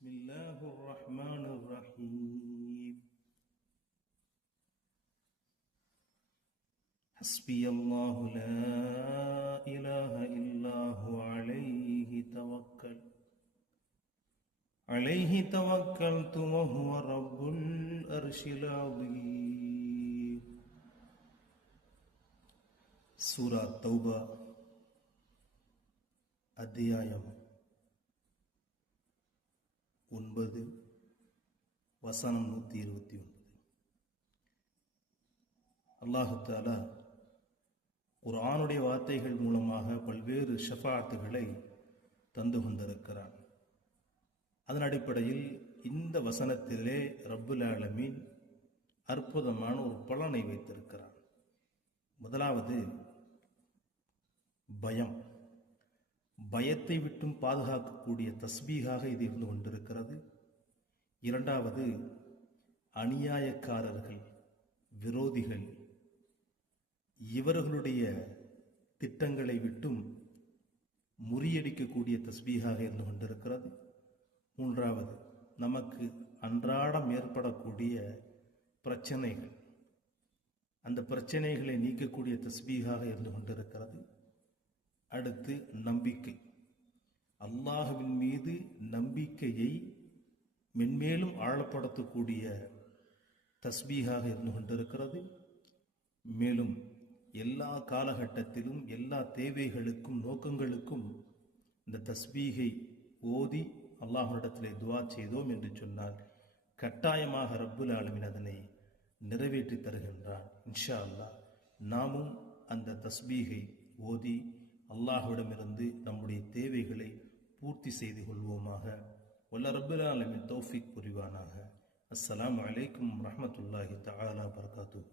بسم الله الرحمن الرحيم حسبي الله لا إله إلا هو عليه توكلت وهو رب العرش العظيم. சூரா தௌபா அத்தியாயம் 9 வசனம் 129. அல்லாஹு தஆலா குர்ஆனுடைய வார்த்தைகள் மூலமாக பல்வேறு ஷஃபாஅத்துகளை தந்து கொண்டிருக்கிறான். அதன் அடிப்படையில் இந்த வசனத்திலே ரப்புல் ஆலமீன் அற்புதமான ஒரு பலனை வைத்திருக்கிறான். முதலாவது பயம், பயத்தை விட்டும் பாதுகாக்கக்கூடிய தஸ்பீகாக இது இருந்து கொண்டிருக்கிறது. இரண்டாவது, அநியாயக்காரர்கள், விரோதிகள், இவர்களுடைய திட்டங்களை விட்டும் முறியடிக்கக்கூடிய தஸ்பீகாக இருந்து கொண்டிருக்கிறது. மூன்றாவது, நமக்கு அன்றாடம் ஏற்படக்கூடிய பிரச்சனைகள், அந்த பிரச்சனைகளை நீக்கக்கூடிய தஸ்பீகாக இருந்து கொண்டிருக்கிறது. அடுத்து நம்பிக்கை, அல்லாஹ்வின் மீது நம்பிக்கையை மென்மேலும் ஆழப்படுத்தக்கூடிய தஸ்பீகாக இருந்து கொண்டிருக்கிறது. மேலும் எல்லா காலகட்டத்திலும் எல்லா தேவைகளுக்கும் நோக்கங்களுக்கும் இந்த தஸ்பீகை ஓதி அல்லாஹ்விடத்திலே துஆ செய்தோம் என்று சொன்னால் கட்டாயமாக ரப்புல் ஆலமீன் அதனை நிறைவேற்றி தருகின்றான். இன்ஷா அல்லாஹ் நாமும் அந்த தஸ்பீகை ஓதி அல்லாஹ்விடமிருந்து நம்முடைய தேவைகளை பூர்த்தி செய்து கொள்வோமாக. வல்ல ரப்புல் ஆலமீன் தௌஃபீக் புரிவானாக. அஸ்ஸலாமு அலைக்கும் வரஹ்மத்துல்லாஹி தஆலா வபரகாத்துஹு.